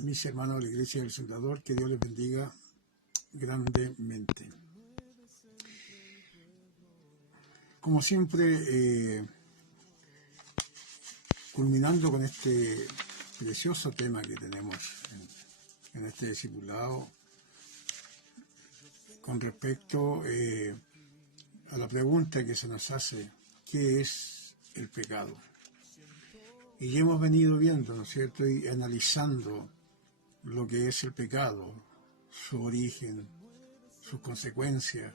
Mis hermanos de la Iglesia del Salvador, que Dios les bendiga grandemente. Como siempre, culminando con este precioso tema que tenemos en este discipulado, con respecto a la pregunta que se nos hace, ¿qué es el pecado? Y ya hemos venido viendo, ¿no es cierto?, y analizando lo que es el pecado, su origen, sus consecuencias,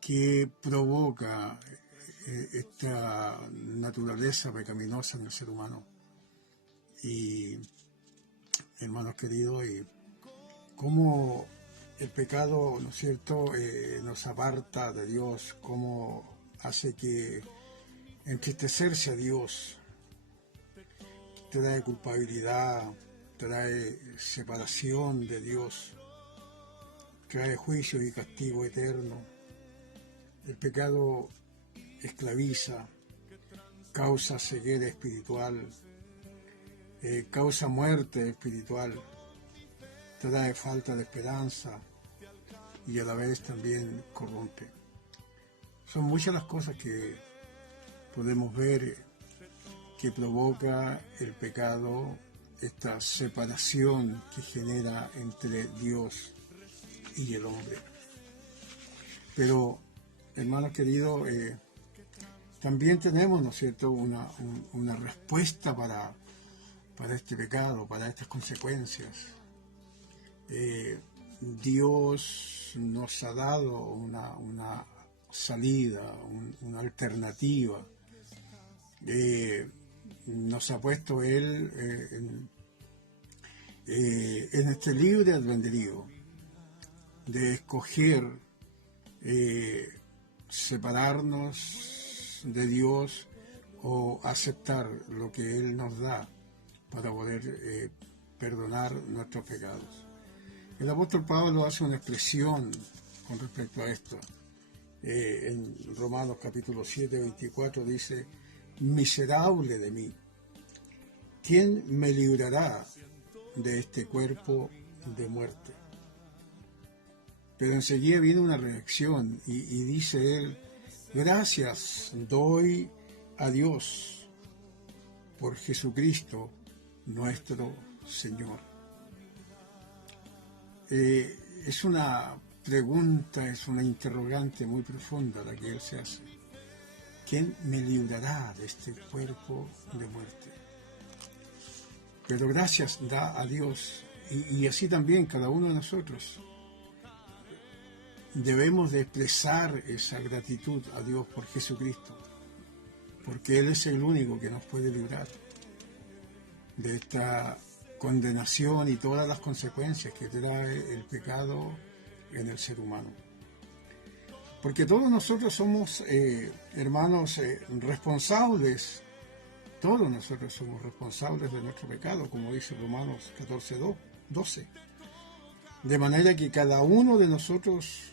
que provoca esta naturaleza pecaminosa en el ser humano. Y, hermanos queridos, cómo el pecado, ¿no es cierto?, nos aparta de Dios, cómo hace que entristecerse a Dios trae culpabilidad, trae separación de Dios, trae juicio y castigo eterno. El pecado esclaviza, causa ceguera espiritual, causa muerte espiritual, trae falta de esperanza y a la vez también corrompe. Son muchas las cosas que podemos ver que provoca el pecado, esta separación que genera entre Dios y el hombre. Pero, hermanos queridos, también tenemos, ¿no es cierto?, una respuesta para este pecado, para estas consecuencias. Dios nos ha dado una salida, una alternativa. Nos ha puesto Él en este libre albedrío de escoger separarnos de Dios o aceptar lo que Él nos da para poder perdonar nuestros pecados. El apóstol Pablo hace una expresión con respecto a esto. En Romanos capítulo 7, 24 dice: miserable de mí, ¿quién me librará de este cuerpo de muerte? Pero enseguida viene una reacción y dice él: gracias doy a Dios por Jesucristo nuestro Señor. Es una pregunta, es una interrogante muy profunda la que él se hace. ¿Quién me librará de este cuerpo de muerte? Pero gracias da a Dios, y así también cada uno de nosotros debemos de expresar esa gratitud a Dios por Jesucristo, porque Él es el único que nos puede librar de esta condenación y todas las consecuencias que trae el pecado en el ser humano. Porque todos nosotros somos, hermanos, responsables. Todos nosotros somos responsables de nuestro pecado, como dice Romanos 14, 12. De manera que cada uno de nosotros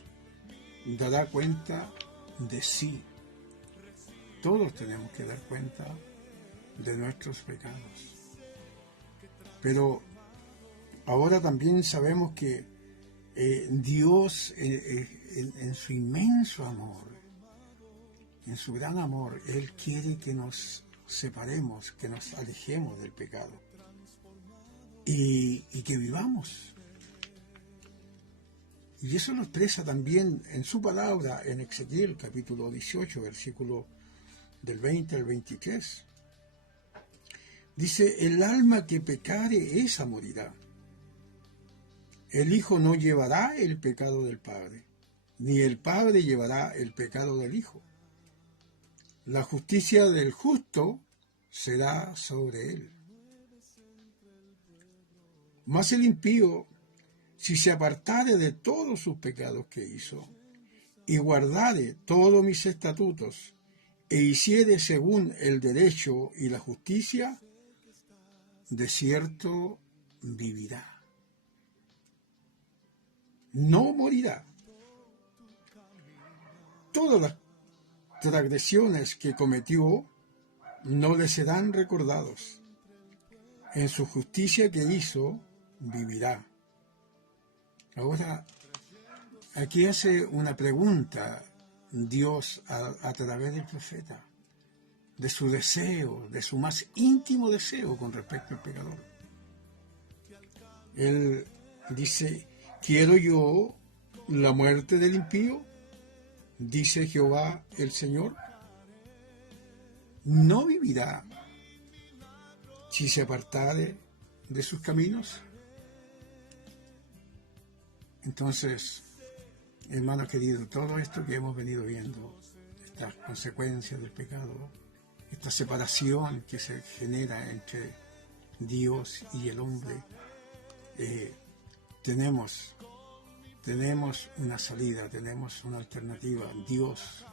dará cuenta de sí. Todos tenemos que dar cuenta de nuestros pecados. Pero ahora también sabemos que Dios, en su inmenso amor, en su gran amor, Él quiere que nos separemos, que nos alejemos del pecado y que vivamos. Y eso lo expresa también en su palabra en Ezequiel capítulo 18, versículo del 20 al 23. Dice: el alma que pecare, esa morirá. El Hijo no llevará el pecado del Padre, ni el Padre llevará el pecado del Hijo. La justicia del justo será sobre él. Mas el impío, si se apartare de todos sus pecados que hizo, y guardare todos mis estatutos, e hiciere según el derecho y la justicia, de cierto vivirá. no morirá. Todas las transgresiones que cometió no le serán recordados. En su justicia que hizo, vivirá. Ahora, aquí hace una pregunta Dios a través del profeta, de su deseo, de su más íntimo deseo con respecto al pecador. Él dice, ¿quiero yo la muerte del impío? Dice Jehová el Señor. ¿No vivirá si se apartare de sus caminos? Entonces, hermanos queridos, todo esto que hemos venido viendo, estas consecuencias del pecado, esta separación que se genera entre Dios y el hombre, tenemos una salida, tenemos una alternativa. Dios,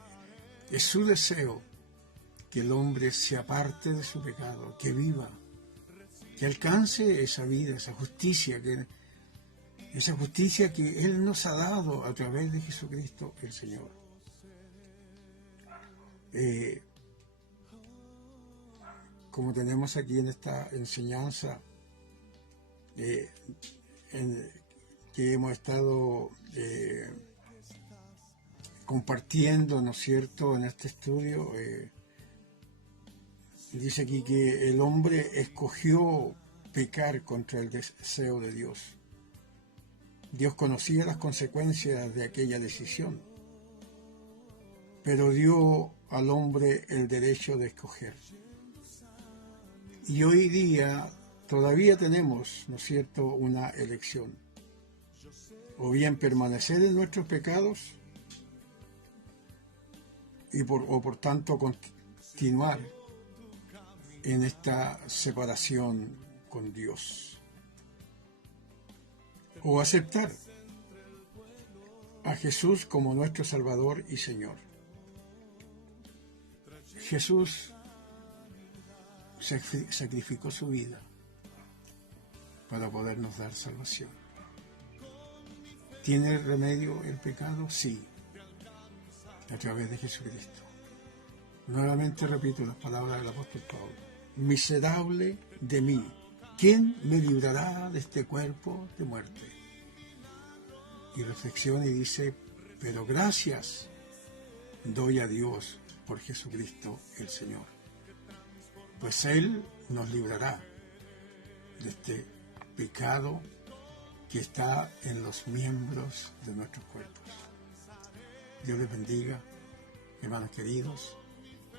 es su deseo que el hombre se aparte de su pecado, que viva, que alcance esa vida, esa justicia que Él nos ha dado a través de Jesucristo el Señor. Como tenemos aquí en esta enseñanza que hemos estado compartiendo, ¿no es cierto?, en este estudio, dice aquí que el hombre escogió pecar contra el deseo de Dios. Dios conocía las consecuencias de aquella decisión, pero dio al hombre el derecho de escoger. Y hoy día todavía tenemos, ¿no es cierto?, una elección. O bien permanecer en nuestros pecados o por tanto continuar en esta separación con Dios. O aceptar a Jesús como nuestro Salvador y Señor. Jesús sacrificó su vida para podernos dar salvación. ¿Tiene remedio el pecado? Sí, a través de Jesucristo. Nuevamente repito las palabras del apóstol Pablo. Miserable de mí, ¿quién me librará de este cuerpo de muerte? Y reflexiona y dice, pero gracias doy a Dios por Jesucristo el Señor. Pues Él nos librará de este pecado que está en los miembros de nuestros cuerpos. Dios les bendiga, hermanos queridos,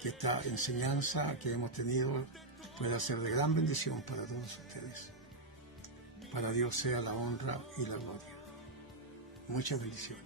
que esta enseñanza que hemos tenido pueda ser de gran bendición para todos ustedes. Para Dios sea la honra y la gloria. Muchas bendiciones.